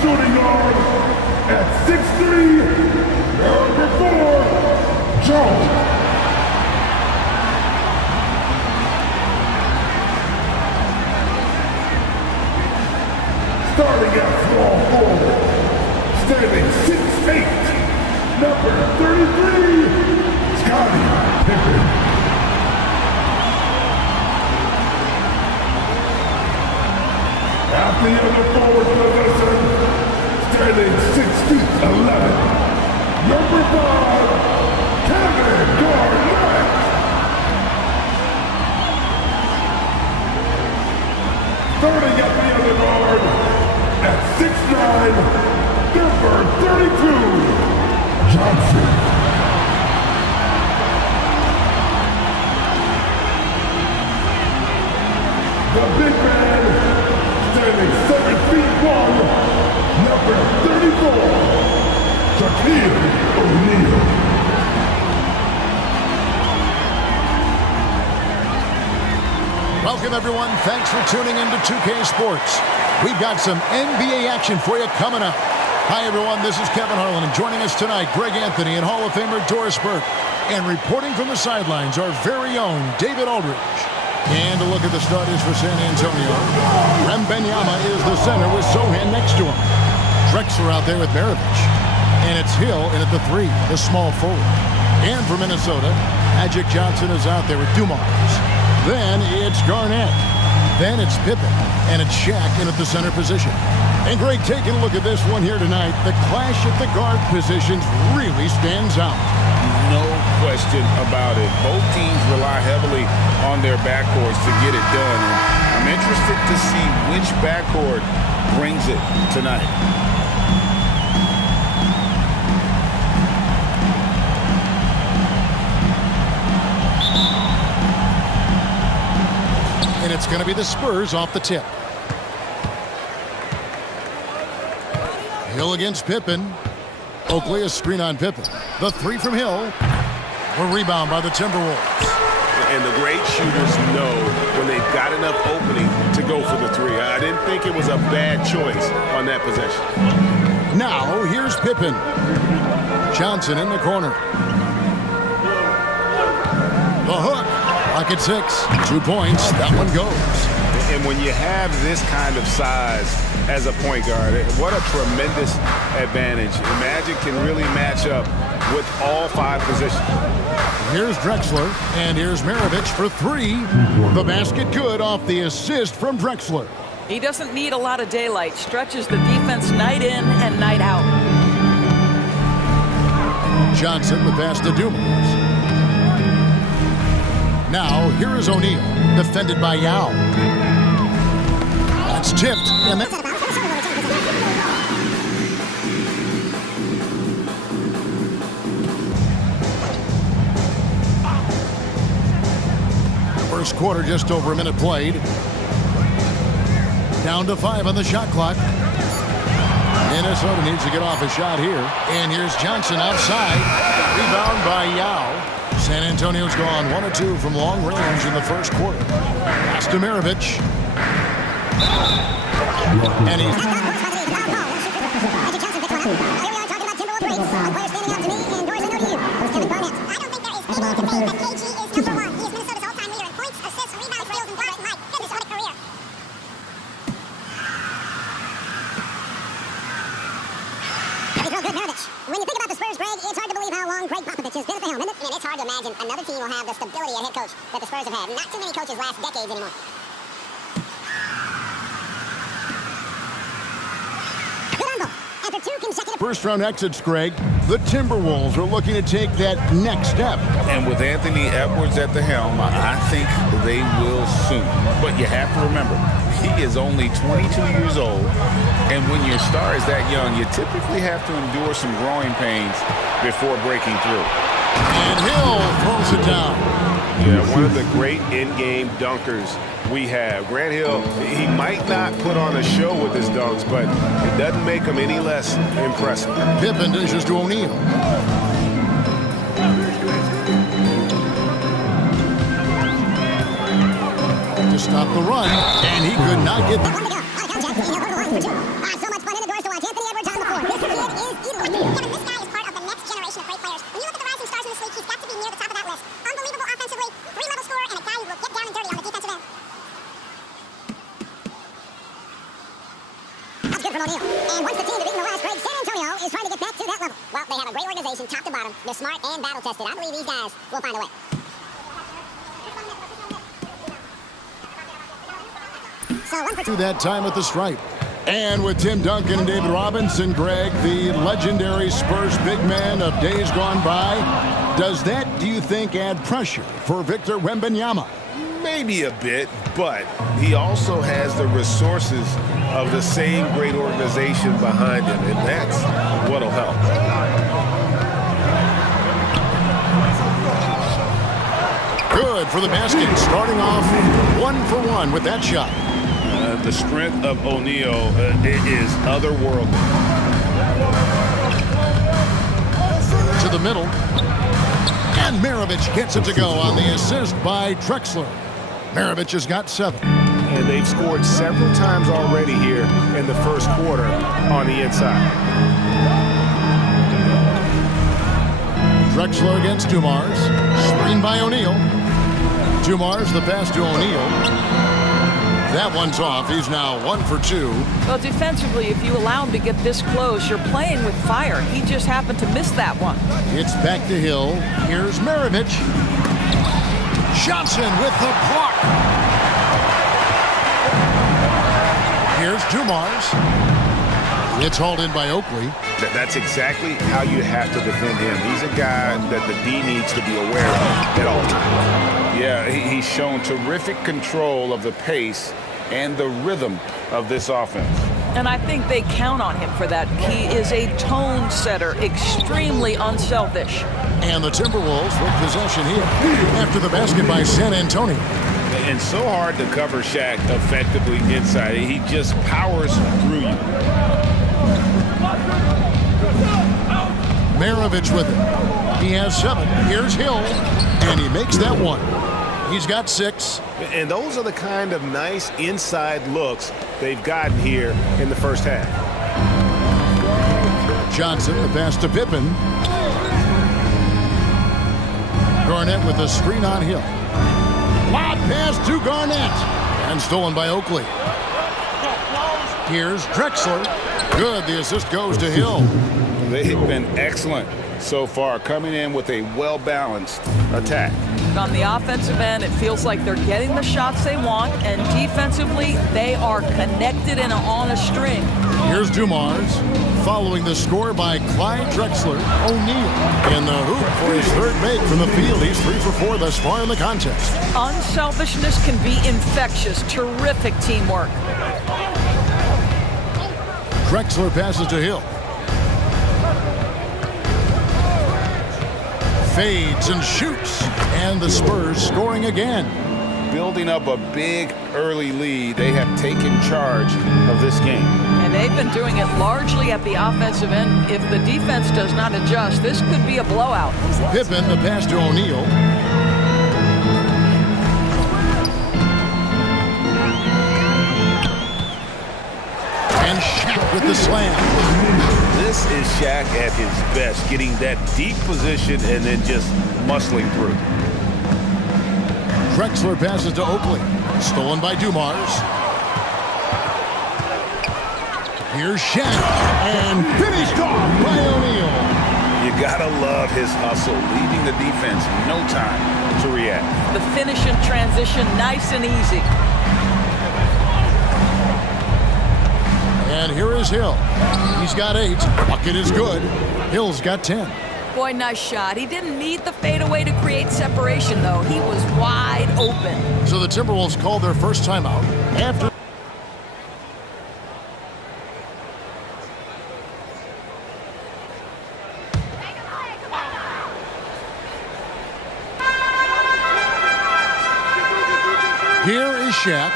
Shooting guard at 6'3", number 4, Jones. Starting at small forward, standing 6'8", number 33, Scottie Pippen. At the other forward position, standing 6 feet 11, number 5, Kevin Garnett. Starting at the other guard, at 6'9", number 32, Johnson. The big man, standing 7 feet 1, number 34, Shaquille O'Neal. Welcome, everyone. Thanks for tuning in to 2K Sports. We've got some NBA action for you coming up. Hi, everyone. This is Kevin Harlan, and joining us tonight, Greg Anthony and Hall of Famer Doris Burke. And reporting from the sidelines, our very own David Aldridge. And a look at the starters for San Antonio. Wembanyama is the center with Sohan next to him. Drexler out there with Maravich. And it's Hill in at the 3, the small forward. And for Minnesota, Magic Johnson is out there with Dumars. Then it's Garnett. Then it's Pippen. And it's Shaq in at the center position. And Greg, taking a look at this one here tonight, the clash at the guard positions really stands out. No question about it. Both teams rely heavily on their backcourts to get it done. And I'm interested to see which backcourt brings it tonight. And it's going to be the Spurs off the tip. Hill against Pippen. Oakley, a screen on Pippen. The 3 from Hill. A rebound by the Timberwolves. And the great shooters know when they've got enough opening to go for the 3. I didn't think it was a bad choice on that possession. Now, here's Pippen. Johnson in the corner. The hook. Pocket 6. 2 points. That one goes. And when you have this kind of size as a point guard, what a tremendous advantage. The Magic can really match up with all 5 positions. Here's Drexler, and here's Maravich for 3. The basket good off the assist from Drexler. He doesn't need a lot of daylight. Stretches the defense night in and night out. Johnson the pass to Dumars. Now, here is O'Neal, defended by Yao. That's tipped, and that's... First quarter, just over a minute played. Down to 5 on the shot clock. Minnesota needs to get off a shot here. And here's Johnson outside. Rebound by Yao. San Antonio's gone 1 of 2 from long range in the first quarter. Pass to Maravich. And he's... When you think about the Spurs, Greg, it's hard to believe how long Greg Popovich has been at the helm, isn't it? And it's hard to imagine another team will have the stability at head coach that the Spurs have had. Not too many coaches last decades anymore. Good on both. After 2 consecutive... First-round exits, Greg. The Timberwolves are looking to take that next step. And with Anthony Edwards at the helm, I think they will soon. But you have to remember, he is only 22 years old, and when your star is that young, you typically have to endure some growing pains before breaking through. And Hill throws it down. Yeah, one of the great in-game dunkers we have. Grant Hill, he might not put on a show with his dunks, but it doesn't make him any less impressive. Pippen dishes to O'Neal. To stop the run, and he could not get... So much fun in the doors to O'Neal. And once the team to beat in the West, Greg, San Antonio is trying to get back to that level. Well, they have a great organization, top to bottom. They're smart and battle-tested. I believe these guys will find a way. So one for two. That time at the stripe. And with Tim Duncan and David Robinson, Greg, the legendary Spurs big man of days gone by, does that, do you think, add pressure for Victor Wembanyama? Maybe a bit, but he also has the resources of the same great organization behind him, and that's what'll help. Good for the basket, starting off 1 for 1 with that shot. The strength of O'Neal is otherworldly. To the middle. And Maravich gets it to go on the assist by Drexler. Maravich has got 7. And they've scored several times already here in the first quarter on the inside. Drexler against Dumars. Screen by O'Neal. Dumars, the pass to O'Neal. That one's off. He's now 1 for 2. Well, defensively, if you allow him to get this close, you're playing with fire. He just happened to miss that one. It's back to Hill. Here's Maravich. Johnson with the block. Here's Dumars. It's hauled in by Oakley. That's exactly how you have to defend him. He's a guy that the D needs to be aware of at all times. Yeah, he's shown terrific control of the pace and the rhythm of this offense. And I think they count on him for that. He is a tone setter, extremely unselfish. And the Timberwolves with possession here after the basket by San Antonio. And so hard to cover Shaq effectively inside. He just powers through you. Maravich with it. He has 7. Here's Hill. And he makes that one. He's got 6. And those are the kind of nice inside looks they've gotten here in the first half. Johnson, the pass to Pippen. Garnett with the screen on Hill. Lob pass to Garnett. And stolen by Oakley. Here's Drexler. Good. The assist goes to Hill. They've been excellent so far, coming in with a well-balanced attack. On the offensive end, it feels like they're getting the shots they want, and defensively, they are connected and on a string. Here's Dumars, following the score by Clyde Drexler. O'Neal in the hoop for his 3rd make from the field. He's 3 for 4 thus far in the contest. Unselfishness can be infectious. Terrific teamwork. Drexler passes to Hill. Fades and shoots. And the Spurs scoring again. Building up a big early lead, they have taken charge of this game. And they've been doing it largely at the offensive end. If the defense does not adjust, this could be a blowout. Pippen, the pass to O'Neal. And Shaq with the slam. This is Shaq at his best, getting that deep position and then just muscling through. Drexler passes to Oakley. Stolen by Dumars. Here's Shaq. And finished off by O'Neal. You gotta love his hustle, leaving the defense no time to react. The finish in transition, nice and easy. And here is Hill. He's got 8. Bucket is good. Hill's got 10. Boy, nice shot. He didn't need the fadeaway to create separation, though. He was wide open. So the Timberwolves called their first timeout after. Here is Shaq.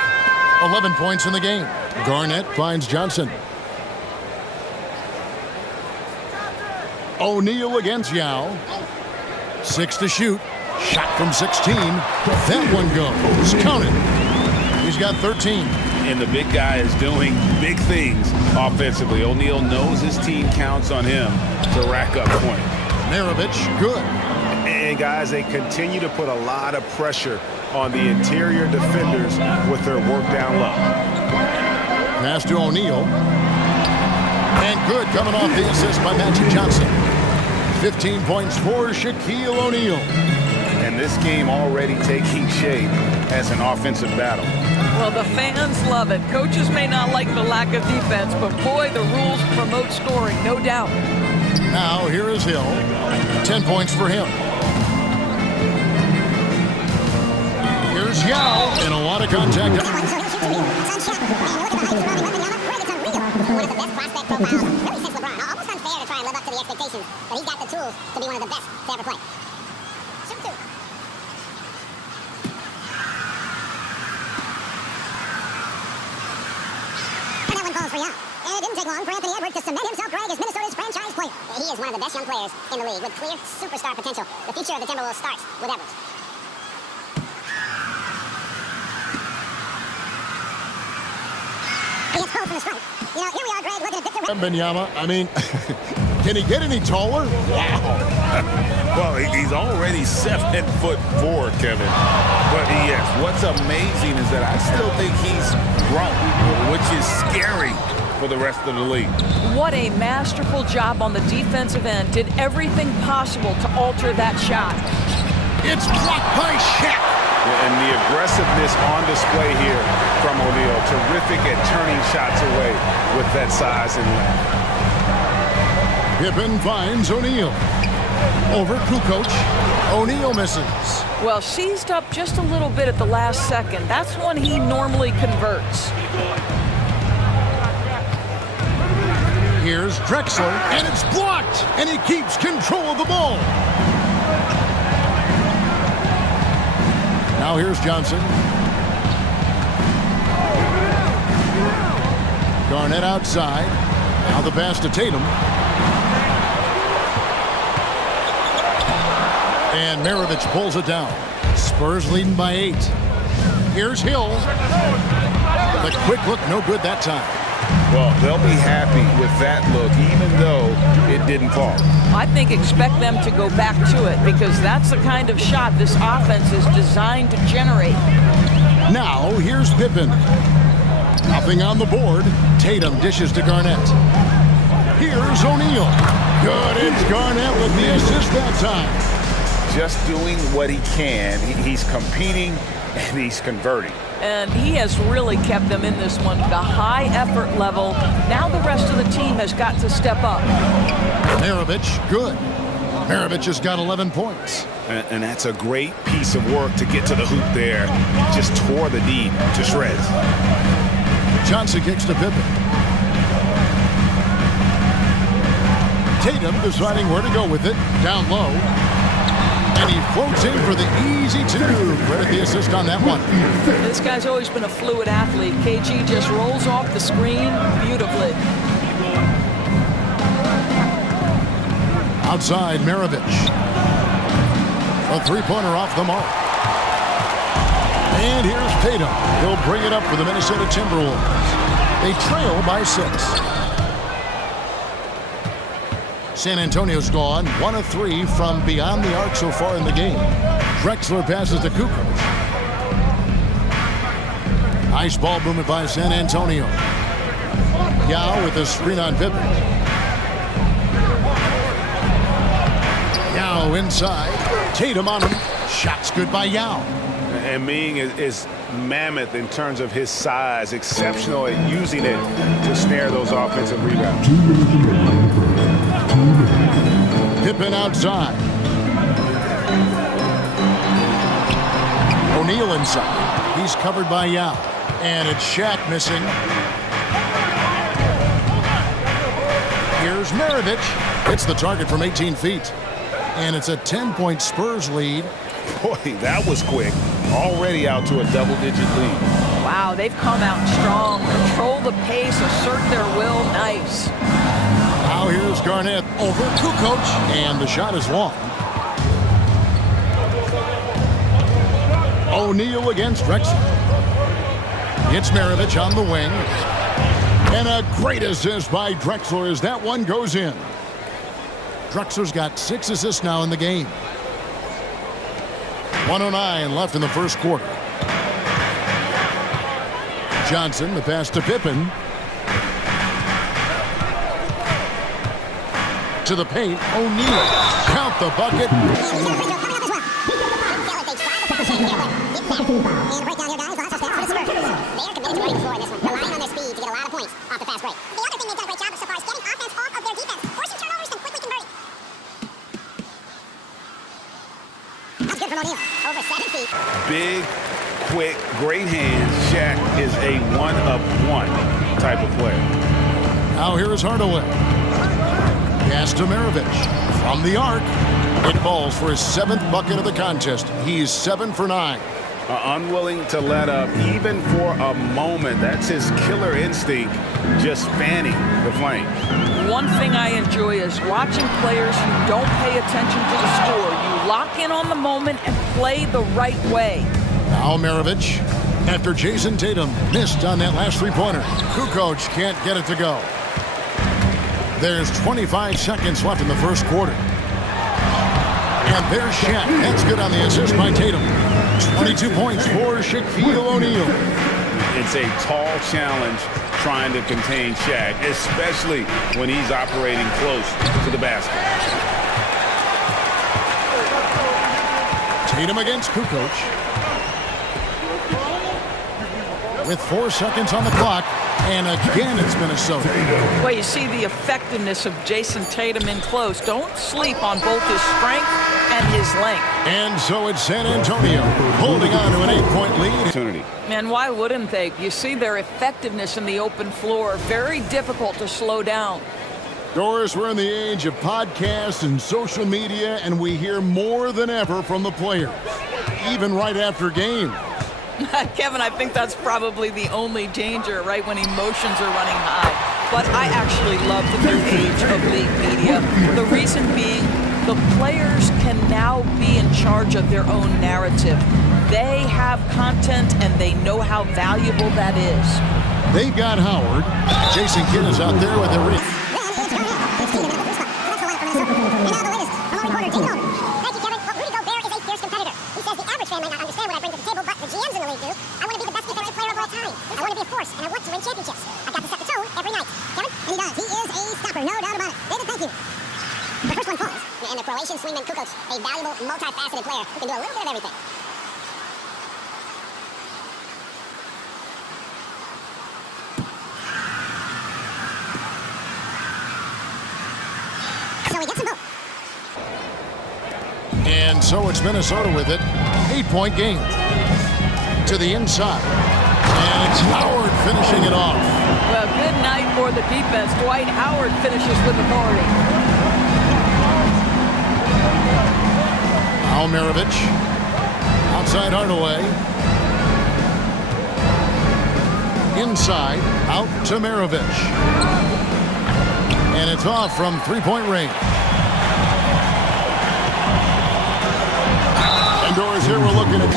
11 points in the game. Garnett finds Johnson. O'Neal against Yao. 6 to shoot. Shot from 16. That one goes. Count it. He's got 13. And the big guy is doing big things offensively. O'Neal knows his team counts on him to rack up points. Maravich, good. And guys, they continue to put a lot of pressure on the interior defenders with their work down low. Pass to O'Neal. it coming off the assist by Magic Johnson. 15 points for Shaquille O'Neal. And this game already taking shape as an offensive battle. Well, the fans love it. Coaches may not like the lack of defense, but boy, the rules promote scoring, no doubt. Now here is Hill. 10 points for him. Here's Yao, and a lot of contact. One of the best prospect profiles, really since LeBron. Almost unfair to try and live up to the expectations, but he's got the tools to be one of the best to ever play. Shoot two. And that one falls for Yao. And it didn't take long for Anthony Edwards to cement himself, Greg, as Minnesota's franchise player. He is one of the best young players in the league with clear superstar potential. The future of the Timberwolves starts with Edwards. He gets pulled from the stripe. You know, here we are, Greg, looking at Victor. Benyama, I mean, can he get any taller? Wow. Well, he's already 7'4", Kevin. But yes, what's amazing is that I still think he's grown, which is scary for the rest of the league. What a masterful job on the defensive end. Did everything possible to alter that shot. It's blocked by Shaq. And the aggressiveness on display here from O'Neal. Terrific at turning shots away with that size and length. Pippen finds O'Neal. Over Kukoc. O'Neal misses. Well, seized up just a little bit at the last second. That's when he normally converts. Here's Drexler, and it's blocked, and he keeps control of the ball. Now here's Johnson. Garnett outside. Now the pass to Tatum. And Maravich pulls it down. Spurs leading by 8. Here's Hill. The quick look, no good that time. Well, they'll be happy with that look, even though it didn't fall. I think expect them to go back to it because that's the kind of shot this offense is designed to generate. Now, here's Pippen. Nothing on the board. Tatum dishes to Garnett. Here's O'Neal. Good, it's Garnett with the assist that time. Just doing what he can. He's competing and he's converting. And he has really kept them in this one. The high effort level. Now the rest of the team has got to step up. Maravich, good. Maravich has got 11 points. And that's a great piece of work to get to the hoop there. Just tore the D to shreds. Johnson kicks to Pippen. Tatum deciding where to go with it. Down low. And he floats in for the easy two. Credit the assist on that one. This guy's always been a fluid athlete. KG just rolls off the screen beautifully. Outside, Maravich. A three-pointer off the mark. And here's Tatum. He'll bring it up for the Minnesota Timberwolves. They trail by 6. San Antonio's gone 1 of 3 from beyond the arc so far in the game. Drexler passes to Kukoc. Nice ball movement by San Antonio. Yao with a screen on Pippen. Yao inside. Tatum on him. Shots good by Yao. And Ming is mammoth in terms of his size. Exceptional at using it to snare those offensive rebounds. Pippen outside. O'Neal inside. He's covered by Yao. And it's Shaq missing. Here's Maravich. Hits the target from 18 feet. And it's a 10-point Spurs lead. Boy, that was quick. Already out to a double-digit lead. Wow, they've come out strong. Control the pace, assert their will. Nice. Now here's Garnett over Kukoc, and the shot is long. O'Neal against Drexler. It's Maravich on the wing. And a great assist by Drexler as that one goes in. Drexler's got 6 assists now in the game. 1:09 left in the first quarter. Johnson, the pass to Pippen. To the paint, O'Neal. Count the bucket. And he's got a free throw coming up as well. Didn't feel like they tried to foul Shaq here, but didn't matter. And the breakdown here, guys. Lots of stats for the Spurs. They are committed to running the floor in this one, relying on their speed to get a lot of points off the fast break. The other thing they've done a great job of so far is getting offense off of their defense, forcing turnovers and quickly converting. That's good from O'Neal. Over 7 feet. Big, quick, great hands. Shaq is a one-of-one type of player. Now here is Hardaway. Pass to Maravich. From the arc. It falls for his 7th bucket of the contest. He's 7 for 9. Unwilling to let up even for a moment. That's his killer instinct, just fanning the flames. One thing I enjoy is watching players who don't pay attention to the score. You lock in on the moment and play the right way. Now Maravich. After Jason Tatum missed on that last three-pointer. Kukoc can't get it to go. There's 25 seconds left in the first quarter. And there's Shaq. That's good on the assist by Tatum. 22 points for Shaquille O'Neal. It's a tall challenge trying to contain Shaq, especially when he's operating close to the basket. Tatum against Kukoc. With 4 seconds on the clock. And again, it's Minnesota. Well, you see the effectiveness of Jason Tatum in close. Don't sleep on both his strength and his length. And so it's San Antonio holding on to an 8-point lead. And why wouldn't they? You see their effectiveness in the open floor. Very difficult to slow down. Doris, we're in the age of podcasts and social media, and we hear more than ever from the players, even right after games. Kevin, I think that's probably the only danger, right, when emotions are running high. But I actually love the new age of league media. The reason being, the players can now be in charge of their own narrative. They have content, and they know how valuable that is. They've got Howard. Jason Kidd is out there with the reach. Thank you, Kevin. Well, Rudy Gobert is a fierce competitor. He says the average fan might not understand what I bring to the table, but the GMs in the league do. I want to be the best defensive player of all time. I want to be a force, and I want to win championships. I got to set the tone every night. Kevin? And he does. He is a stopper, no doubt about it. David, thank you. The first one falls. And the Croatian swingman Kukoc, a valuable, multifaceted player who can do a little bit of everything. So he gets them both. And so it's Minnesota with it. 8-point game. To the inside. And it's Howard finishing it off. Well, good night for the defense. Dwight Howard finishes with authority. Now Maravich. Outside Hardaway. Inside. Out to Maravich. And it's off from three-point range. And Doris, here we're looking at...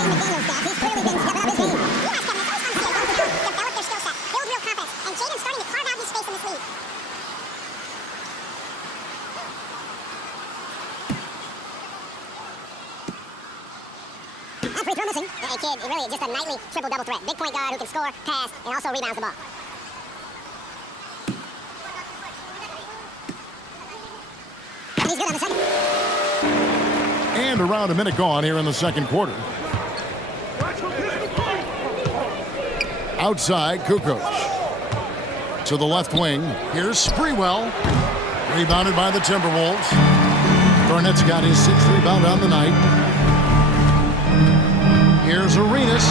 Free throw missing. A kid, really just a nightly triple-double threat. Big point guard who can score, pass, and also rebounds the ball. And he's good on the second. And around a minute gone here in the second quarter. Outside, Kukoc. To the left wing. Here's Sprewell. Rebounded by the Timberwolves. Garnett's got his 6th rebound on the night. Here's Arenas.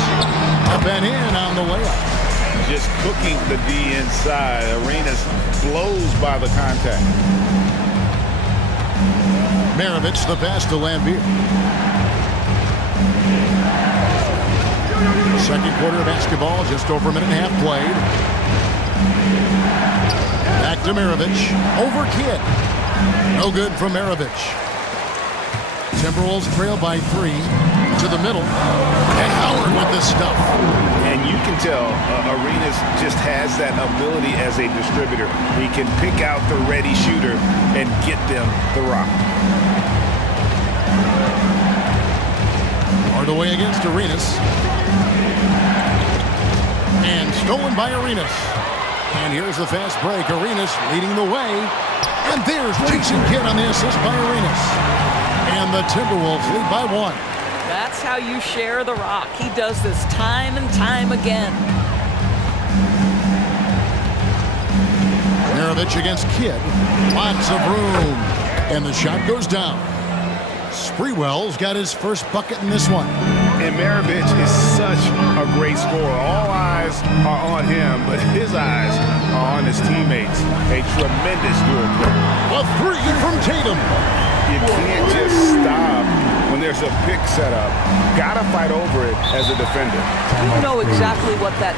Up and in on the layup. Just cooking the D inside. Arenas blows by the contact. Maravich, the pass to Lambier. Second quarter of basketball, just over a minute and a half played. Back to Maravich. Over Kidd. No good from Maravich. Timberwolves trail by 3. To the middle. And Howard with the stuff. And you can tell Arenas just has that ability as a distributor. He can pick out the ready shooter and get them the rock. Hardaway against Arenas. And stolen by Arenas. And here's the fast break. Arenas leading the way. And there's Jason Kidd on the assist by Arenas. And the Timberwolves lead by 1. That's how you share the rock. He does this time and time again. Maravich against Kidd. Lots of room. And the shot goes down. Sprewell's got his first bucket in this one. And Maravich is such a great scorer. All eyes are on him, but his eyes are on his teammates. A tremendous dual threat. A 3 from Tatum. You can't just stop when there's a pick set up. Gotta fight over it as a defender. You know exactly what that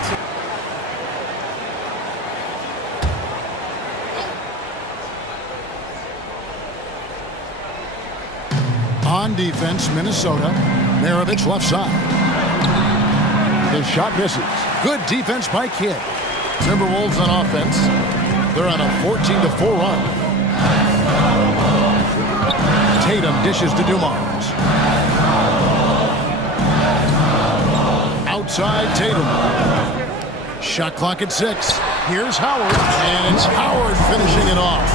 On defense, Minnesota. Maravich left side. The shot misses. Good defense by Kidd. Timberwolves on offense. They're on a 14-4 run. Tatum dishes to Dumars. Outside Tatum. Shot clock at 6. Here's Howard. And it's Howard finishing it off.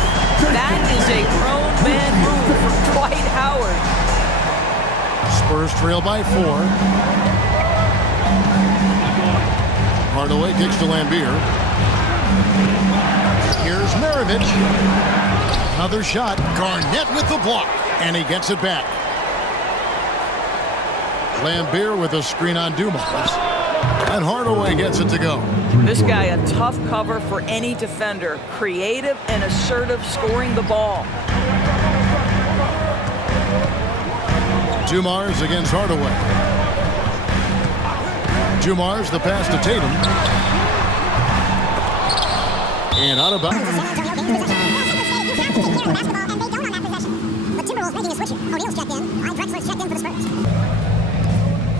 That is a grown man move from Dwight Howard. Spurs trail by 4. Hardaway kicks to Lambeer. Here's Maravich. Another shot. Garnett with the block. And he gets it back. Lambeer with a screen on Dumars. And Hardaway gets it to go. This guy a tough cover for any defender. Creative and assertive scoring the ball. Dumars against Hardaway. Dumars the pass to Tatum. And out of bounds.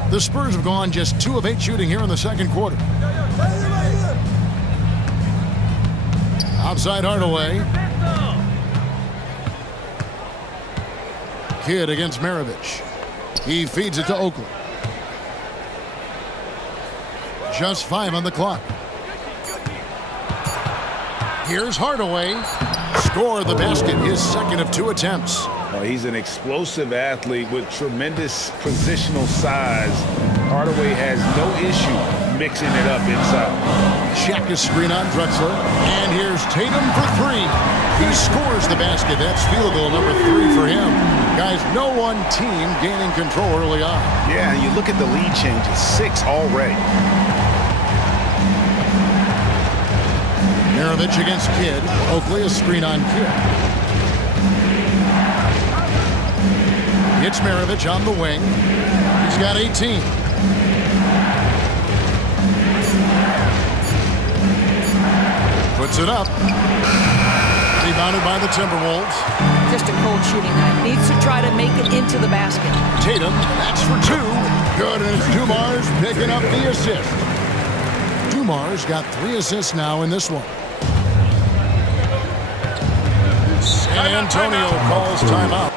The Spurs have gone just 2 of 8 shooting here in the second quarter. Outside Hardaway. Kidd against Maravich. He feeds it to Oakley. Just 5 on the clock. Here's Hardaway. Score the basket, his second of 2 attempts. He's an explosive athlete with tremendous positional size. Hardaway has no issue mixing it up inside. Shaq is screen on Drexler. And here's Tatum for 3. He scores the basket. That's field goal number 3 for him. Guys, no one team gaining control early on. Yeah, and you look at the lead changes. 6 already. Maravich against Kidd. Oakley a screen on Kidd. It's Maravich on the wing. He's got 18. Puts it up. Rebounded by the Timberwolves. Just a cold shooting night. Needs to try to make it into the basket. Tatum, that's for 2. Good, and it's Dumars picking up the assist. Dumars got 3 assists now in this one. San Antonio calls timeout.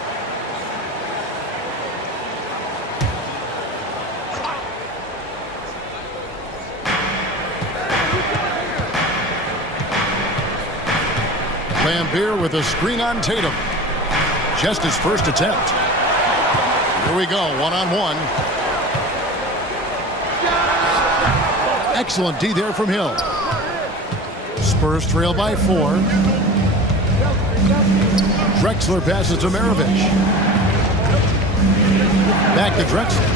Lambeer with a screen on Tatum. Just his first attempt. Here we go, 1-on-1. Excellent D there from Hill. Spurs trail by 4. Drexler passes to Maravich. Back to Drexler.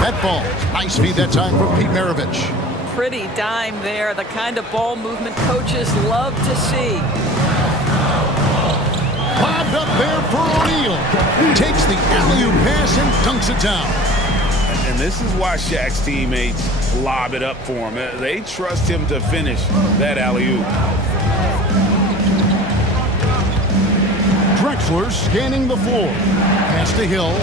That ball. Nice feed that time from Pete Maravich. Pretty dime there. The kind of ball movement coaches love to see. Bobbed up there for O'Neal. Takes the alley-oop pass and dunks it down. And this is why Shaq's teammates lob it up for him. They trust him to finish that alley-oop. Drexler scanning the floor. Pass to Hill.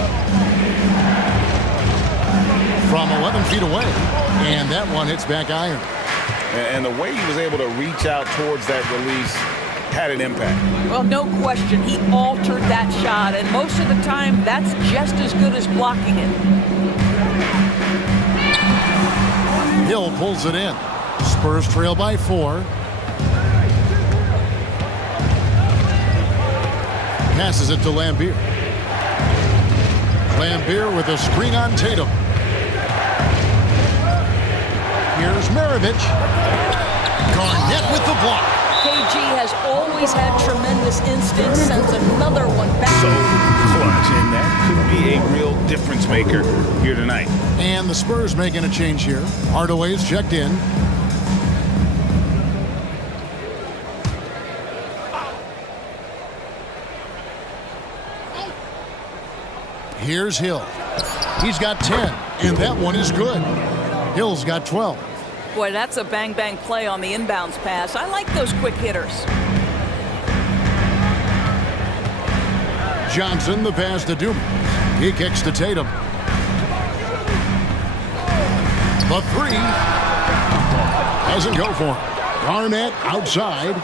From 11 feet away. And that one hits back iron. And the way he was able to reach out towards that release had an impact. Well, no question. He altered that shot. And most of the time, that's just as good as blocking it. Hill pulls it in. Spurs trail by 4. Passes it to Lambier. Lambier with a screen on Tatum. Here's Maravich. Garnett with the block. KG has always had tremendous instincts, sends another one back. So clutch, and that could be a real difference maker here tonight. And the Spurs making a change here. Hardaway's checked in. Here's Hill. He's got 10, and that one is good. Hill's got 12. Boy, that's a bang-bang play on the inbounds pass. I like those quick hitters. Johnson, the pass to Dumas. He kicks to Tatum. The three. Doesn't go for him. Garnett outside.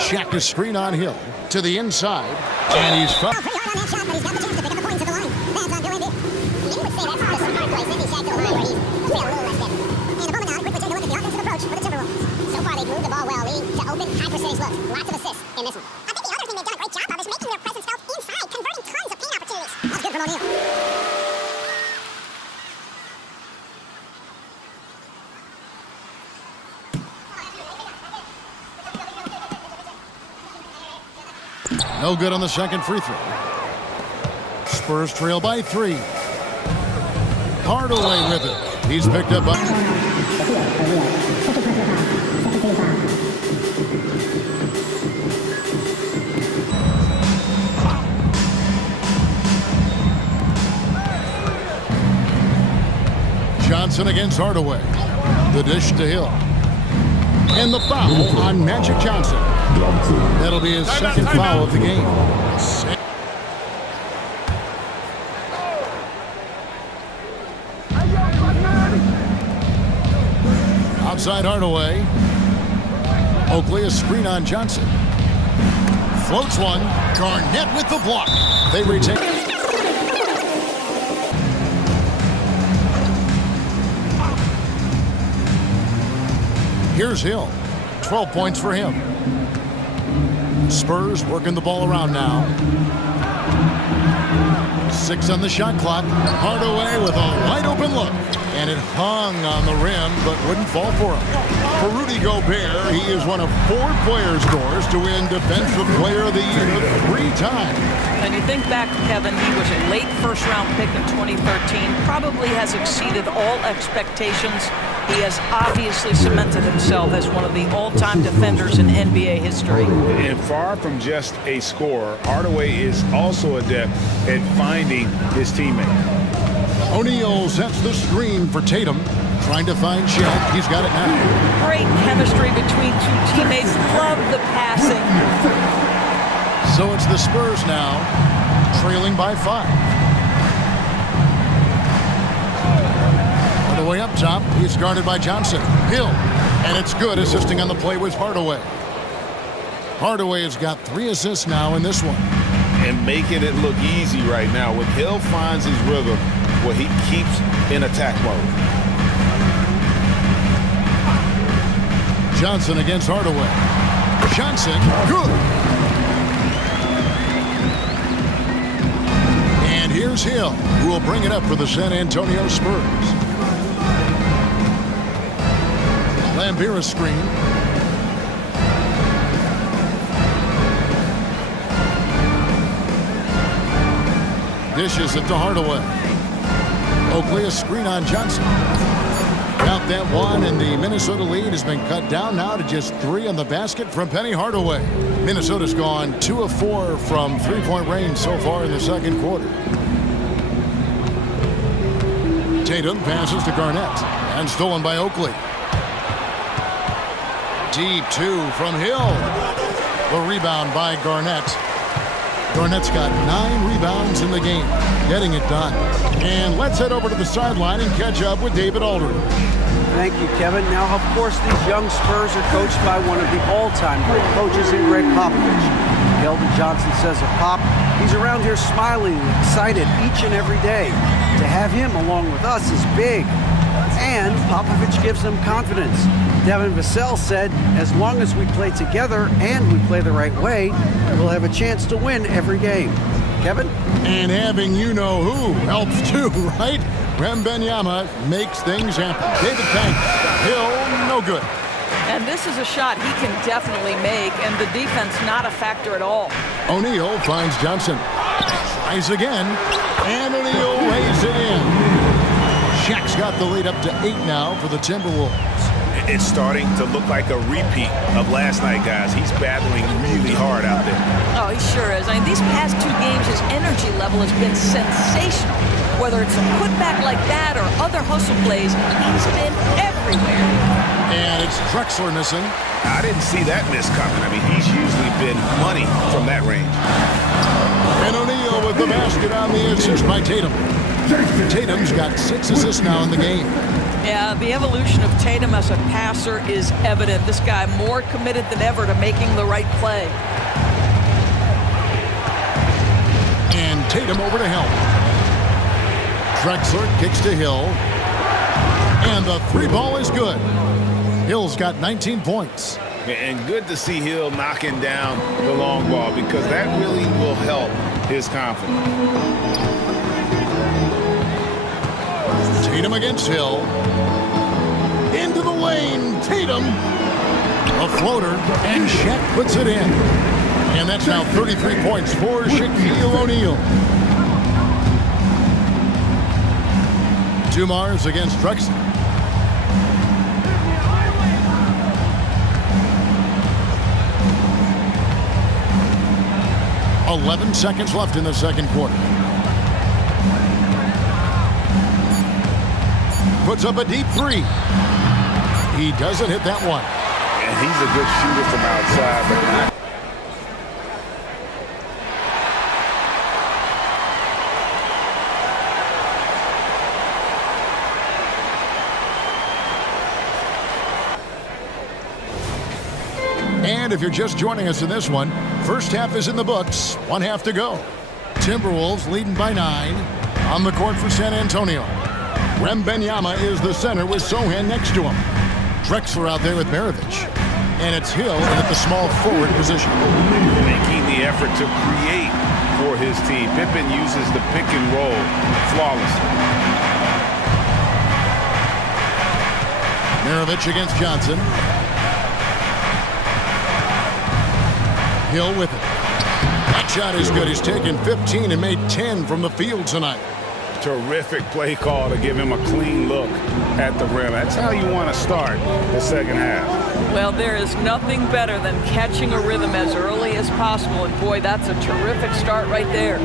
Check a screen on Hill. To the inside. And he's fouled. Pretty hard on that shot, but he's got the chance to pick up the points at the line. That's on Bill Embiid. Many would say that's the smart play, sending Shaq to the line where he's a little less dead. And the Bowman quickly take a look at the offensive approach for the Timberwolves. So far, they've moved the ball well, leading to open, high-percentage looks. Lots of assists in this one. I think the other thing they've done a great job of is making their presence felt inside, converting tons of paint opportunities. That's good from O'Neal. No good on the second free throw. Spurs trail by 3. Hardaway with it. He's picked up by... Johnson against Hardaway. The dish to Hill. And the foul on Magic Johnson. That'll be his second foul of the game. Outside Hardaway. Oakley, a screen on Johnson. Floats one. Garnett with the block. They retain. Here's Hill. 12 points for him. Spurs working the ball around now. 6 on the shot clock. Hardaway with a wide open look. And it hung on the rim, but wouldn't fall for him. For Rudy Gobert, he is one of 4 players, Doris, to win Defensive Player of the Year 3 times. And you think back, Kevin, he was a late first-round pick in 2013. Probably has exceeded all expectations. He has obviously cemented himself as one of the all-time defenders in NBA history. And far from just a scorer, Hardaway is also adept at finding his teammate. O'Neal sets the screen for Tatum. Trying to find Shaq. He's got it now. Great chemistry between two teammates. Love the passing. So it's the Spurs now, trailing by 5. Hardaway up top. He's guarded by Johnson. Hill. And it's good. Assisting on the play was Hardaway. Hardaway has got 3 assists now in this one. And making it look easy right now. When Hill finds his rhythm, well, he keeps in attack mode. Johnson against Hardaway. Johnson, good. And here's Hill, who will bring it up for the San Antonio Spurs. Lambier screen. Dishes it to Hardaway. Oakley, a screen on Johnson. Count that one, and the Minnesota lead has been cut down now to just 3 on the basket from Penny Hardaway. Minnesota's gone 2 of 4 from three-point range so far in the second quarter. Tatum passes to Garnett, and stolen by Oakley. Deep 2 from Hill. The rebound by Garnett. Garnett's got 9 rebounds in the game, getting it done. And let's head over to the sideline and catch up with David Aldridge. Thank you, Kevin. Now, of course, these young Spurs are coached by one of the all-time great coaches in Greg Popovich. Keldon Johnson says of Pop, he's around here smiling and excited each and every day. To have him along with us is big. And Popovich gives them confidence. Devin Vassell said, as long as we play together and we play the right way, we'll have a chance to win every game. Kevin? And having you-know-who helps too, right? Wembanyama makes things happen. David Banks, Hill, no good. And this is a shot he can definitely make, and the defense not a factor at all. O'Neal finds Johnson. Tries again, and O'Neal lays it in. Shaq's got the lead up to 8 now for the Timberwolves. It's starting to look like a repeat of last night, guys. He's battling really hard out there. Oh, he sure is. I mean, these past 2 games, his energy level has been sensational. Whether it's a putback like that or other hustle plays, he's been everywhere. And it's Drexler missing. I didn't see that miss coming. I mean, he's usually been money from that range. And O'Neal with the basket on the assist by Tatum. Tatum's got 6 assists now in the game. Yeah, the evolution of Tatum as a passer is evident. This guy more committed than ever to making the right play. And Tatum over to Hill. Drexler kicks to Hill. And the 3 ball is good. Hill's got 19 points. And good to see Hill knocking down the long ball, because that really will help his confidence. Tatum against Hill. Into the lane. Tatum. A floater. And Shaq puts it in. And that's now 33 points for Shaquille O'Neal. Dumars against Drexler. .11 seconds left in the second quarter. Puts up a deep 3. He doesn't hit that one. And he's a good shooter from outside, but not. And if you're just joining us in this one, first half is in the books, 1 half to go. Timberwolves leading by 9 on the court for San Antonio. Wembanyama is the center with Sohan next to him. Drexler out there with Maravich. And it's Hill at the small forward position. Making the effort to create for his team. Pippen uses the pick and roll flawlessly. Maravich against Johnson. Hill with it. That shot is good. He's taken 15 and made 10 from the field tonight. Terrific play call to give him a clean look at the rim. That's how you want to start the second half. Well, there is nothing better than catching a rhythm as early as possible. And boy, that's a terrific start right there.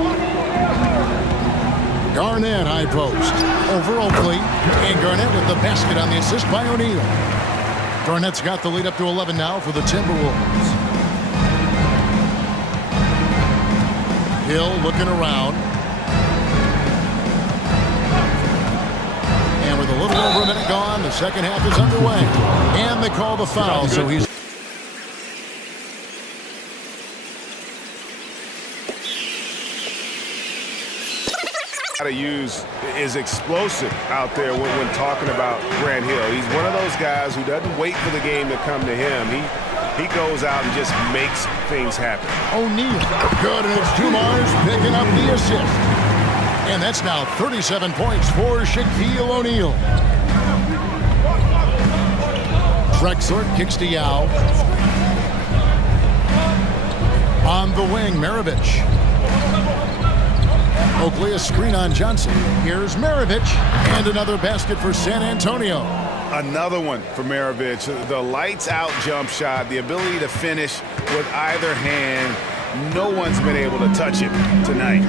Garnett high post. Over Oakley. And Garnett with the basket on the assist by O'Neal. Garnett's got the lead up to 11 now for the Timberwolves. Hill looking around. And with a little over a minute gone, the second half is underway. And they call the foul, so he's... To use is explosive out there when talking about Grant Hill. He's one of those guys who doesn't wait for the game to come to him. He goes out and just makes things happen. O'Neal, good, and it's Dumars picking up the assist. And that's now 37 points for Shaquille O'Neal. Drexler kicks to Yao. On the wing, Maravich. Oakley, a screen on Johnson. Here's Maravich, and another basket for San Antonio. Another one for Maravich. The lights-out jump shot, the ability to finish with either hand. No one's been able to touch it tonight.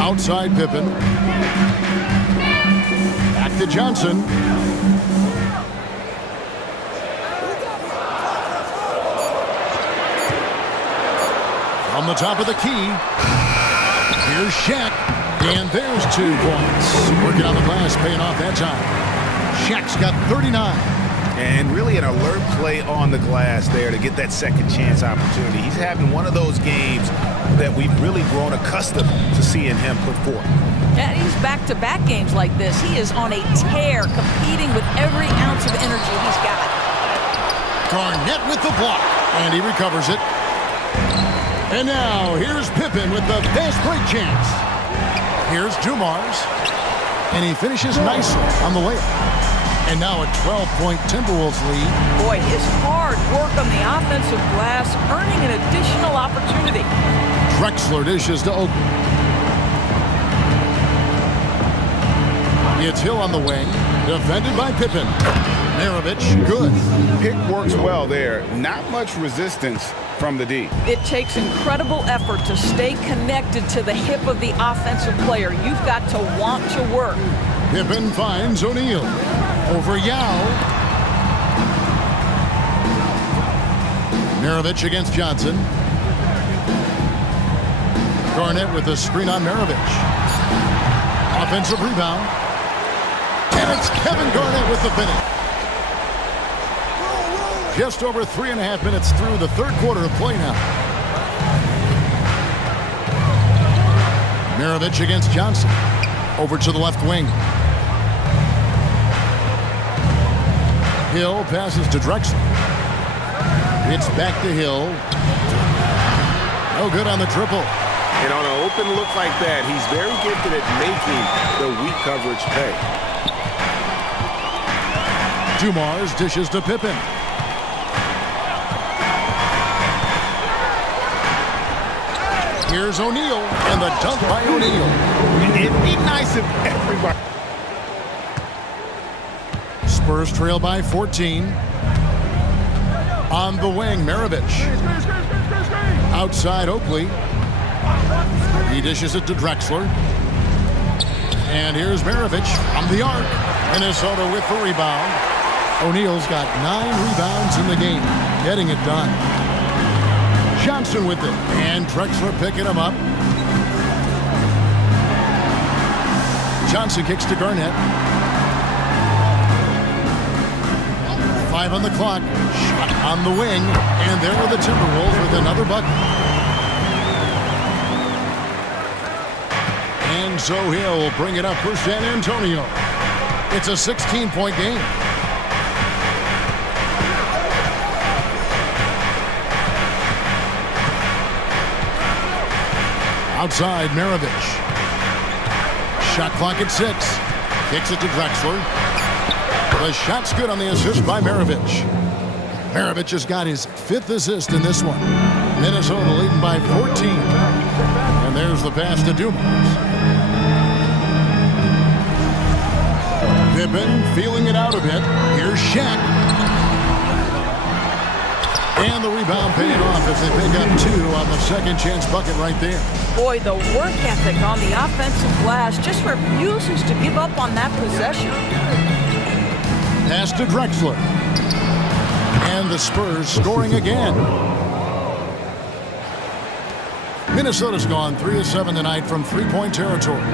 Outside Pippen. Back to Johnson. On the top of the key. Here's Shaq. And there's 2 points. Working on the glass, paying off that time. Shaq's got 39. And really an alert play on the glass there to get that second chance opportunity. He's having one of those games that we've really grown accustomed to seeing him put forth. Yeah, he's back-to-back games like this. He is on a tear, competing with every ounce of energy he's got. Garnett with the block, and he recovers it. And now, here's Pippen with the fast break chance. Here's Dumars, and he finishes nicely on the layup. And now a 12-point Timberwolves lead. Boy, his hard work on the offensive glass, earning an additional opportunity. Drexler dishes to Oakley. It's Hill on the wing, defended by Pippen. Maravich, good. Pick works well there. Not much resistance from the D. It takes incredible effort to stay connected to the hip of the offensive player. You've got to want to work. Pippen finds O'Neal. Over Yao. Maravich against Johnson. Garnett with the screen on Maravich. Offensive rebound. And it's Kevin Garnett with the finish. Just over 3.5 minutes through the third quarter of play now. Maravich against Johnson. Over to the left wing. Hill passes to Drexler. It's back to Hill. No good on the triple. And on an open look like that, he's very gifted at making the weak coverage pay. Dumars dishes to Pippen. Here's O'Neal, and the dunk by O'Neal. It'd be nice if everybody... Spurs trail by 14. On the wing, Maravich. Outside Oakley. He dishes it to Drexler. And here's Maravich from the arc. Minnesota with the rebound. O'Neal's got 9 rebounds in the game, getting it done. Johnson with it, and Drexler picking him up. Johnson kicks to Garnett. 5 on the clock. Shot on the wing, and there are the Timberwolves with another bucket. And so Hill will bring it up for San Antonio. It's a 16-point game. Outside, Maravich. Shot clock at 6. Kicks it to Drexler. The shot's good on the assist by Maravich. Maravich has got his 5th assist in this one. Minnesota leading by 14. And there's the pass to Dumars. Pippen feeling it out a bit. Here's Shaq. And the rebound paying off as they pick up 2 on the second chance bucket right there. Boy, the work ethic on the offensive glass just refuses to give up on that possession. Pass to Drexler. And the Spurs scoring again. Minnesota's gone 3 of 7 tonight from 3-point territory.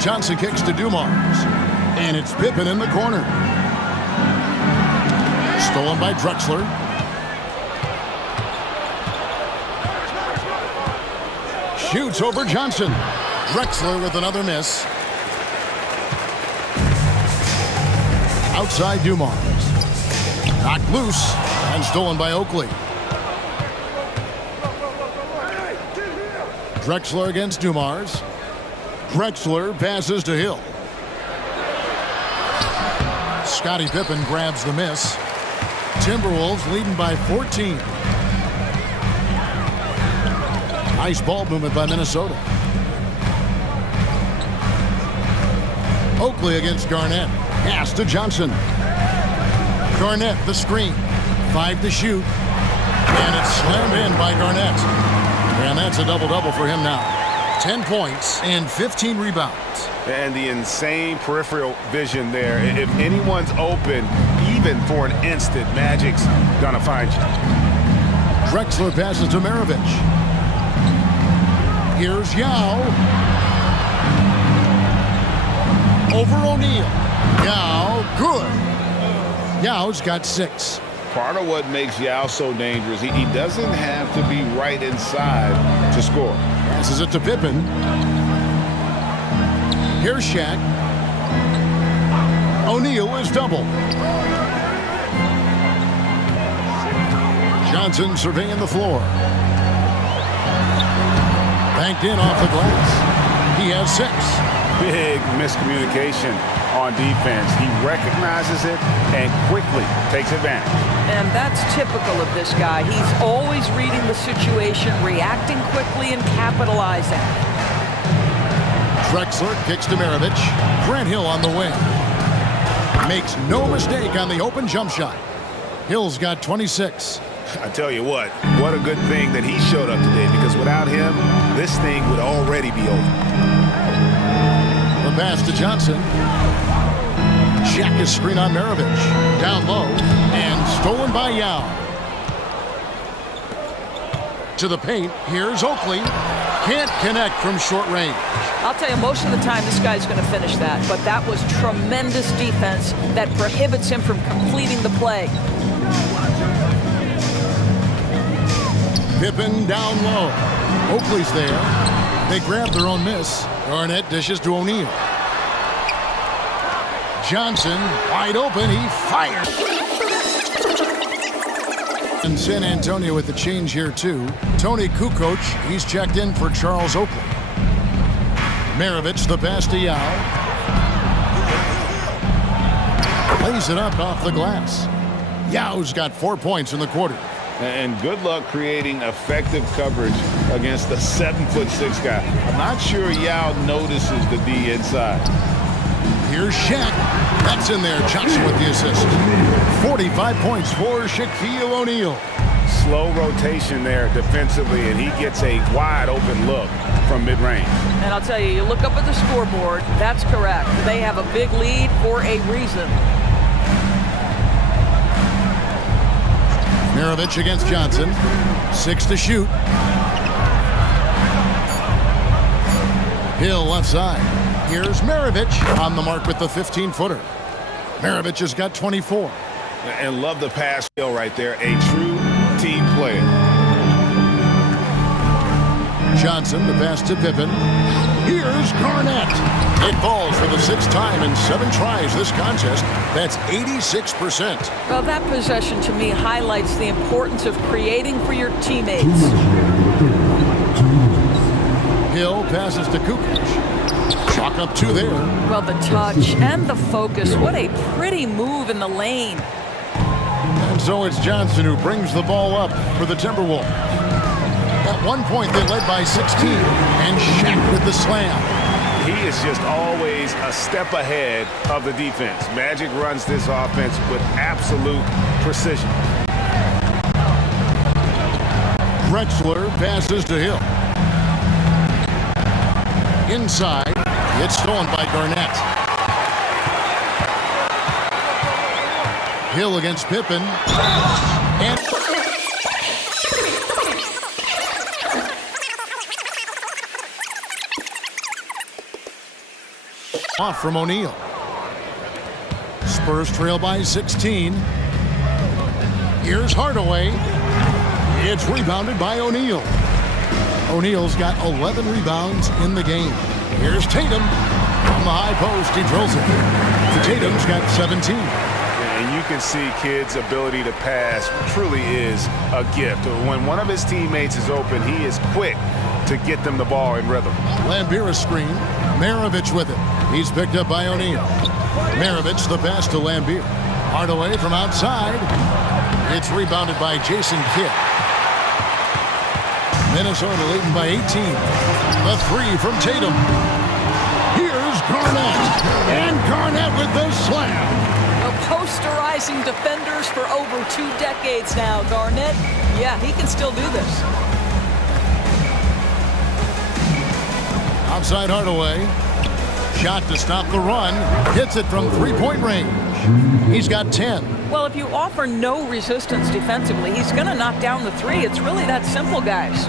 Johnson kicks to Dumars. And it's Pippen in the corner. Stolen by Drexler. Shoots over Johnson. Drexler with another miss. Outside Dumars. Knocked loose and stolen by Oakley. Drexler against Dumars. Drexler passes to Hill. Scottie Pippen grabs the miss. Timberwolves leading by 14. Nice ball movement by Minnesota. Oakley against Garnett. Pass to Johnson. Garnett, the screen. 5 to shoot. And it's slammed in by Garnett. And that's a double-double for him now. 10 points and 15 rebounds. And the insane peripheral vision there. If anyone's open, even for an instant, Magic's gonna find you. Drexler passes to Maravich. Here's Yao. Over O'Neal. Yao, good. Yao's got 6. Part of what makes Yao so dangerous, he doesn't have to be right inside to score. Passes it to Pippen. Here's Shaq. O'Neal is double. Johnson surveying the floor. Banked in off the glass. He has 6. Big miscommunication on defense. He recognizes it and quickly takes advantage. And that's typical of this guy. He's always reading the situation, reacting quickly, and capitalizing. Drexler kicks to Maravich. Grant Hill on the wing. Makes no mistake on the open jump shot. Hill's got 26. I tell you what a good thing that he showed up today, because without him, this thing would already be over. The pass to Johnson. Shaq is screen on Maravich. Down low and stolen by Yao. To the paint. Here's Oakley. Can't connect from short range. I'll tell you, most of the time this guy's going to finish that, but that was tremendous defense that prohibits him from completing the play. Pippen down low. Oakley's there. They grab their own miss. Garnett dishes to O'Neal. Johnson wide open. He fires. And San Antonio with the change here too. Tony Kukoc, he's checked in for Charles Oakley. Maravich the pass to Yao. Lays it up off the glass. Yao's got 4 points in the quarter. And good luck creating effective coverage against a 7'6" guy. I'm not sure Yao notices the D inside. Here's Shaq. That's in there. Johnson with the assist. 45 points for Shaquille O'Neal. Slow rotation there defensively, and he gets a wide open look from mid-range. And I'll tell you, you look up at the scoreboard, that's correct. They have a big lead for a reason. Maravich against Johnson. 6 to shoot. Hill left side. Here's Maravich on the mark with the 15-footer. Maravich has got 24. And love the pass Hill right there. A true team player. Johnson, the pass to Pippen. Here's Garnett. It falls for the 6th time in 7 tries this contest. That's 86%. Well, that possession to me highlights the importance of creating for your teammates. Hill passes to Kukoc. Chalk up 2 there. Well, the touch and the focus. What a pretty move in the lane. And so it's Johnson who brings the ball up for the Timberwolves. At one point, they led by 16. And Shaq with the slam. He is just always a step ahead of the defense. Magic runs this offense with absolute precision. Drexler passes to Hill. Inside, it's stolen by Garnett. Hill against Pippen. And off from O'Neal. Spurs trail by 16. Here's Hardaway. It's rebounded by O'Neal. O'Neal's got 11 rebounds in the game. Here's Tatum. From the high post, he drills it. Tatum's got 17. And you can see Kidd's ability to pass truly is a gift. When one of his teammates is open, he is quick to get them the ball in rhythm. Lambeer screen. Maravich with it. He's picked up by O'Neal. Maravich the pass to Lambeer. Hardaway from outside. It's rebounded by Jason Kidd. Minnesota leading by 18. The 3 from Tatum. Here's Garnett. And Garnett with the slam. Well, posterizing defenders for over 2 decades now, Garnett. Yeah, he can still do this. Outside Hardaway. Shot to stop the run. Hits it from 3-point range. He's got 10. Well, if you offer no resistance defensively, he's going to knock down the 3. It's really that simple, guys.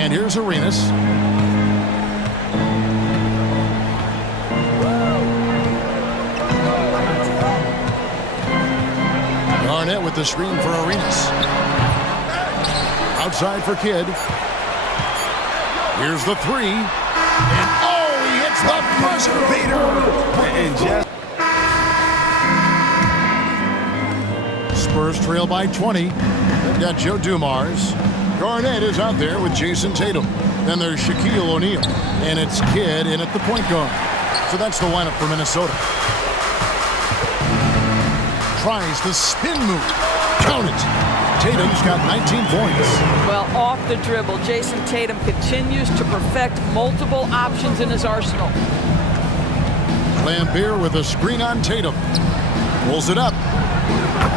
And here's Arenas. 1 Garnett with the screen for Arenas. Outside for Kidd. Here's the three. And oh, he hits the buzzer beater. And just Spurs trail by 20. They've got Joe Dumars. Garnett is out there with Jason Tatum. Then there's Shaquille O'Neal. And it's Kidd in at the point guard. So that's the lineup for Minnesota. Tries the spin move. Count it. Tatum's got 19 points. Well, off the dribble, Jason Tatum continues to perfect multiple options in his arsenal. Lambeer with a screen on Tatum. Pulls it up.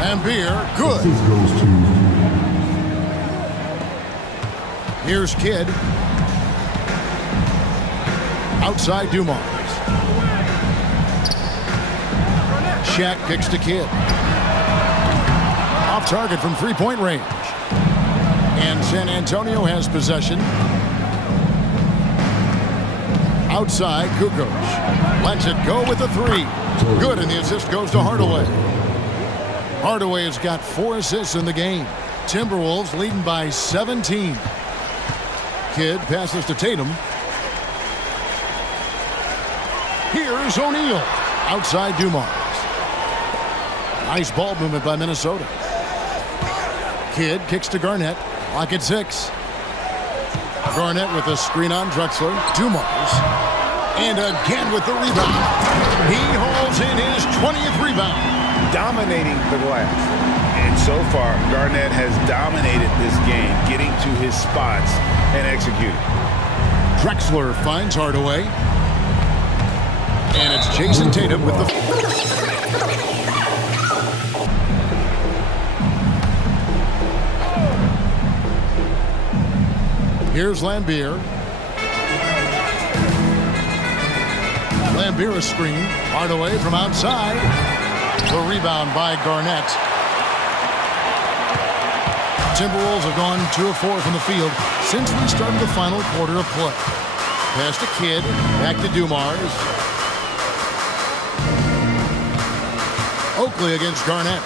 Lambeer, good. Here's Kidd. Outside Dumars. Shaq kicks to Kidd. Off target from three-point range. And San Antonio has possession. Outside, Kukoc. Lets it go with a three. Good, and the assist goes to Hardaway. Hardaway has got 4 assists in the game. Timberwolves leading by 17. Kidd passes to Tatum. Here's O'Neal. Outside Dumars. Nice ball movement by Minnesota. Kidd kicks to Garnett. Lock at 6. Garnett with a screen on Drexler. Dumars. And again with the rebound. He holds in his 20th rebound. dominating the glass. And so far, Garnett has dominated this game, getting to his spots and executing. Drexler finds Hardaway. And it's Jason Tatum with the... Here's Lambeer. Lambeer a screen. Hardaway from outside. The rebound by Garnett. Timberwolves have gone 2 of 4 from the field since we started the final quarter of play. Pass to Kidd. Back to Dumars. Oakley against Garnett.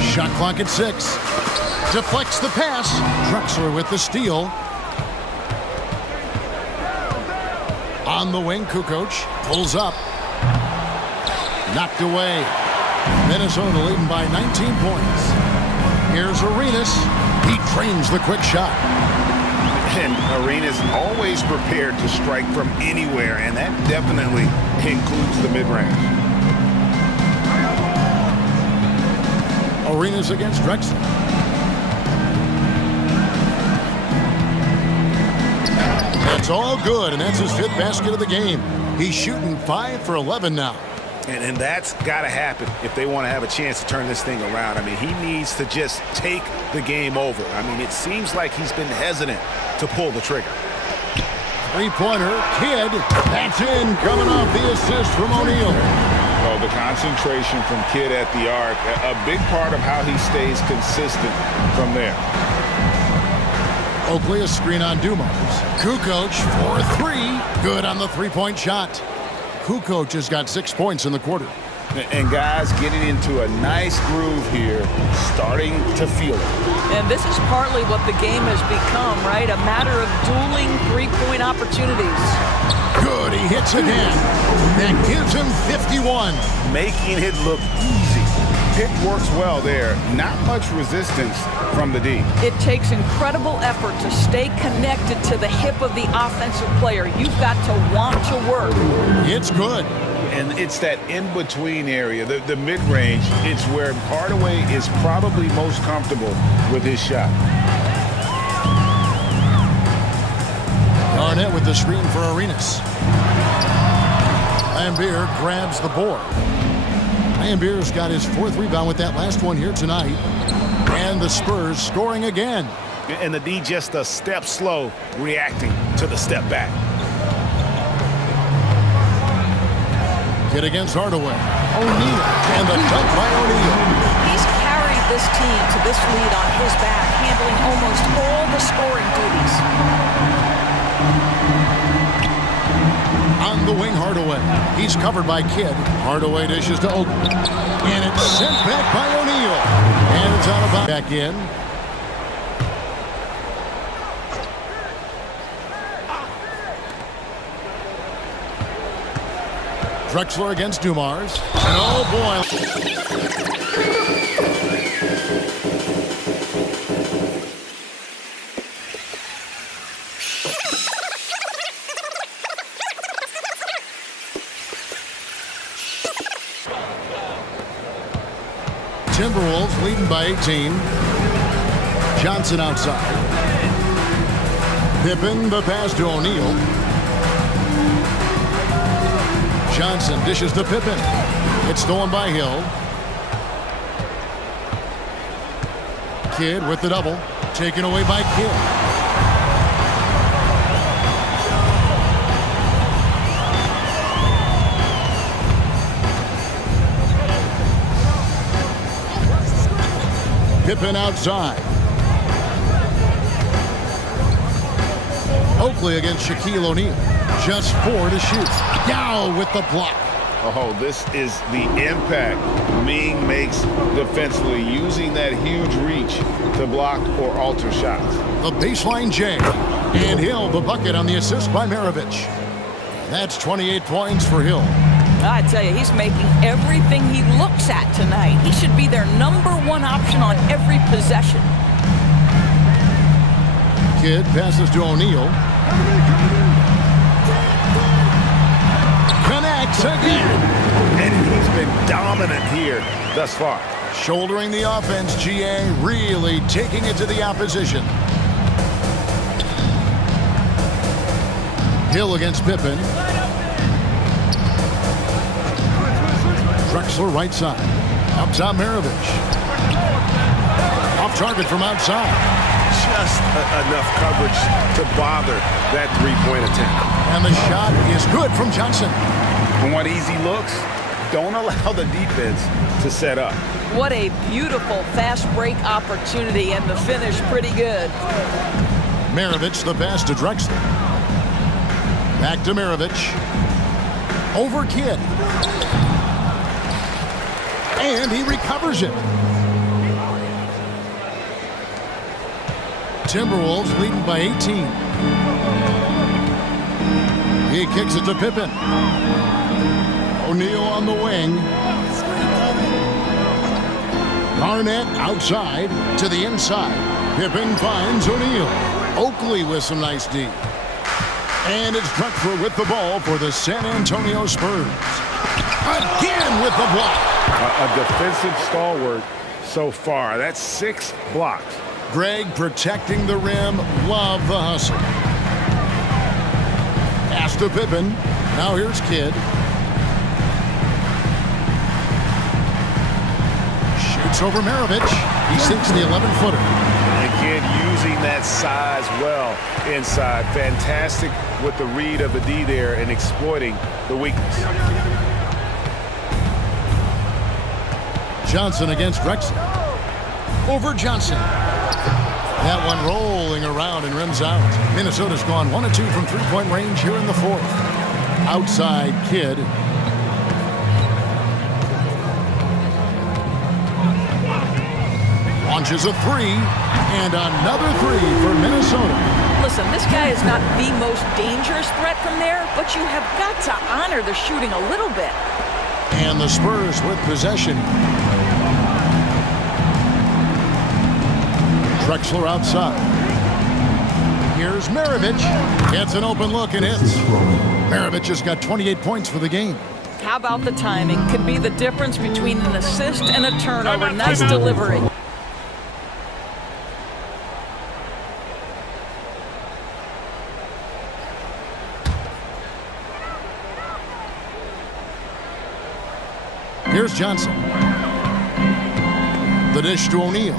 Shot clock at 6. Deflects the pass. Drexler with the steal. On the wing, Kukoc pulls up. Knocked away. Minnesota leading by 19 points. Here's Arenas. He trains the quick shot. And Arenas always prepared to strike from anywhere, and that definitely includes the mid-range. Arenas against Drexler. That's all good, and that's his 5th basket of the game. He's shooting 5 for 11 now. And that's got to happen if they want to have a chance to turn this thing around. I mean, he needs to just take the game over. I mean, it seems like he's been hesitant to pull the trigger. Three-pointer, Kidd. That's in, coming off the assist from O'Neal. Well, the concentration from Kidd at the arc, a big part of how he stays consistent from there. Oakley a screen on Dumars. Kukoc for 3. Good on the three-point shot. Kukoc has got 6 points in the quarter. And guys getting into a nice groove here, starting to feel it. And this is partly what the game has become, right? A matter of dueling three-point opportunities. Good, he hits again. That gives him 51. Making it look easy. Pick works well there. Not much resistance from the D. It takes incredible effort to stay connected to the hip of the offensive player. You've got to want to work. It's good. And it's that in-between area, the mid-range. It's where Hardaway is probably most comfortable with his shot. Garnett with the screen for Arenas. Lambeer grabs the board. Lambeer's got his 4th rebound with that last one here tonight. And the Spurs scoring again. And the D just a step slow, reacting to the step back. Kidd against Hardaway. O'Neal. And the dunk by O'Neal. He's carried this team to this lead on his back, handling almost all the scoring duties. On the wing, Hardaway. He's covered by Kidd. Hardaway dishes to Oakley. And it's sent back by O'Neal. And It's out of bounds. Back in. Drexler against Dumars. And oh boy. Timberwolves leading by 18. Johnson outside. Pippen, the pass to O'Neal. Johnson dishes to Pippen. It's stolen by Hill. Kidd with the double. Taken away by Kidd. Pippen outside. Oakley against Shaquille O'Neal. Just 4 to shoot. Yao with the block. Oh, this is the impact Ming makes defensively, using that huge reach to block or alter shots. The baseline J. And Hill, the bucket on the assist by Maravich. That's 28 points for Hill. I tell you, he's making everything he looks at tonight. He should be their #1 option on every possession. Kidd passes to O'Neal. Connects again. And he's been dominant here thus far. Shouldering the offense, GA really taking it to the opposition. Hill against Pippen. Drexler right side. Up top Maravich. Off target from outside. Just enough coverage to bother that three-point attempt. And the shot is good from Johnson. And what easy looks, don't allow the defense to set up. What a beautiful fast break opportunity, and the finish pretty good. Maravich the pass to Drexler. Back to Maravich. Over Kidd. And he recovers it. Timberwolves leading by 18. He kicks it to Pippen. O'Neal on the wing. Garnett outside to the inside. Pippen finds O'Neal. Oakley with some nice D. And it's Drexler with the ball for the San Antonio Spurs. Again with the block. A defensive stalwart so far. That's 6 blocks. Greg protecting the rim. Love the hustle. Pass to Pippen. Now here's Kidd. Shoots over Maravich. He sinks the 11-footer. And Kidd using that size well inside. Fantastic with the read of the D there and exploiting the weakness. Johnson against Drexler. Over Johnson. That one rolling around and rims out. Minnesota's gone 1 of 2 from three-point range here in the fourth. Outside Kidd. Launches a 3. And another 3 for Minnesota. Listen, this guy is not the most dangerous threat from there, but you have got to honor the shooting a little bit. And the Spurs with possession. Drexler outside. Here's Maravich. Gets an open look and hits. Maravich has got 28 points for the game. How about the timing? Could be the difference between an assist and a turnover. Nice delivery. Here's Johnson. The dish to O'Neal.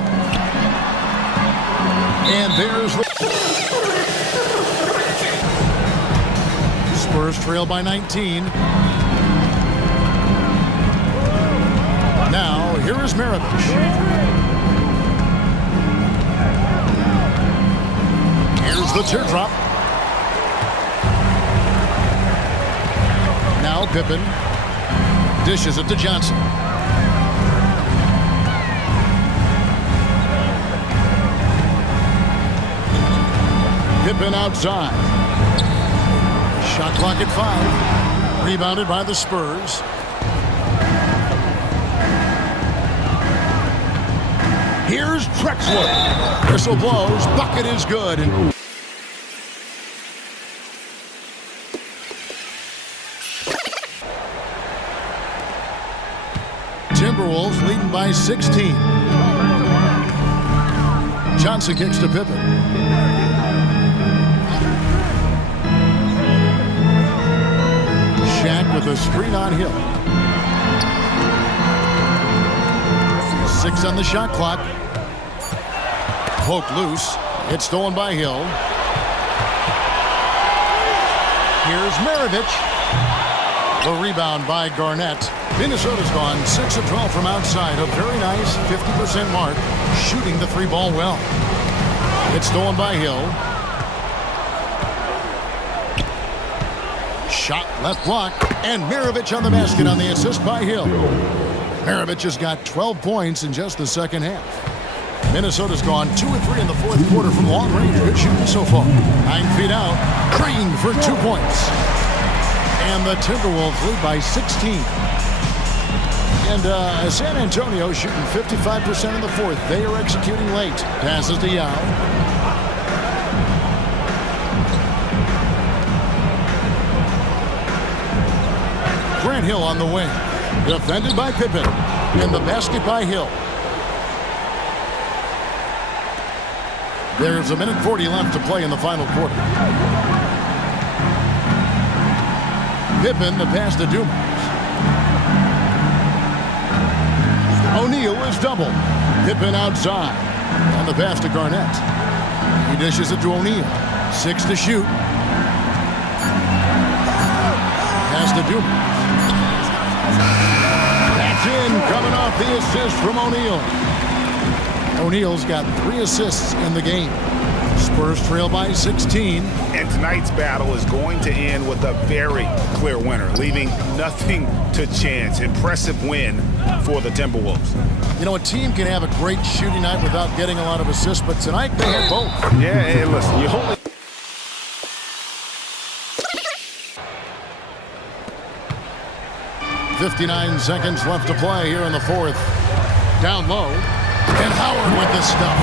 And there's the Spurs trail by 19. Now, here is Maravich. Here's the teardrop. Now Pippen dishes it to Johnson. Pippen outside. Shot clock at 5. Rebounded by the Spurs. Here's Drexler. Whistle blows. Bucket is good. Timberwolves leading by 16. Johnson kicks to Pippen. Shaq with a screen on Hill. 6 on the shot clock. Poked loose. It's stolen by Hill. Here's Maravich. The rebound by Garnett. Minnesota's gone 6 of 12 from outside. A very nice 50% mark. Shooting the 3-ball well. It's stolen by Hill. Shot left block. And Maravich on the basket on the assist by Hill. Maravich has got 12 points in just the second half. Minnesota's gone 2 of 3 in the fourth quarter from long range. Good shooting so far. 9 feet out. Green for 2 points. And the Timberwolves lead by 16. And San Antonio shooting 55% in the fourth. They are executing late. Passes to Yao. Grant Hill on the wing. Defended by Pippen. And the basket by Hill. There's a minute 40 left to play in the final quarter. Pippen, the pass to Dumas. O'Neal is doubled. Pippen outside. And the pass to Garnett. He dishes it to O'Neal. 6 to shoot. Pass to Dumas. That's in. Coming off the assist from O'Neal. O'Neal's got 3 assists in the game. Spurs trail by 16. And tonight's battle is going to end with a very clear winner, leaving nothing to chance. Impressive win for the Timberwolves. You know, a team can have a great shooting night without getting a lot of assists, but tonight they had both. Yeah, hey, listen, you only... .59 seconds left to play here in the fourth. Down low. And Howard with the stuff.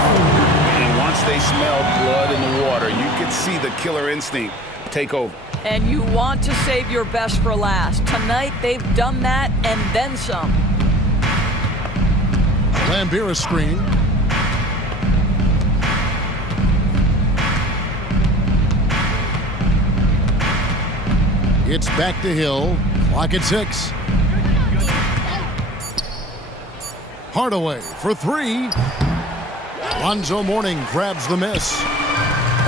And once they smelled blood in the water, you could see the killer instinct take over. And you want to save your best for last. Tonight, they've done that and then some. Lambira screen. It's back to Hill. Clock at 6. Hardaway for 3. Lonzo Mourning grabs the miss.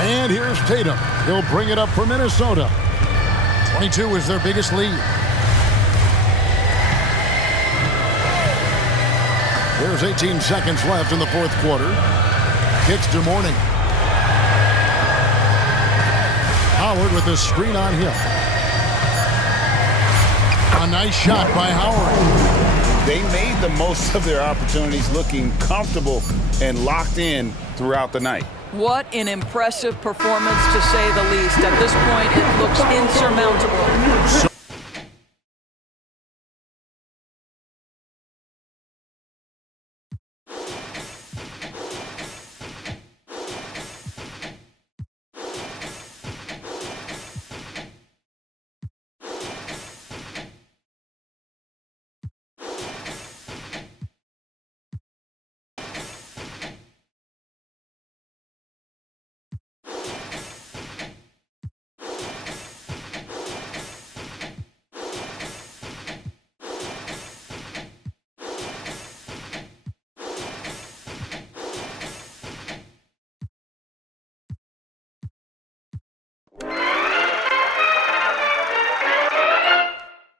And here's Tatum. He'll bring it up for Minnesota. 22 is their biggest lead. There's 18 seconds left in the fourth quarter. Kicks to Mourning. Howard with a screen on Hill. A nice shot by Howard. They made the most of their opportunities, looking comfortable and locked in throughout the night. What an impressive performance, to say the least. At this point, it looks insurmountable.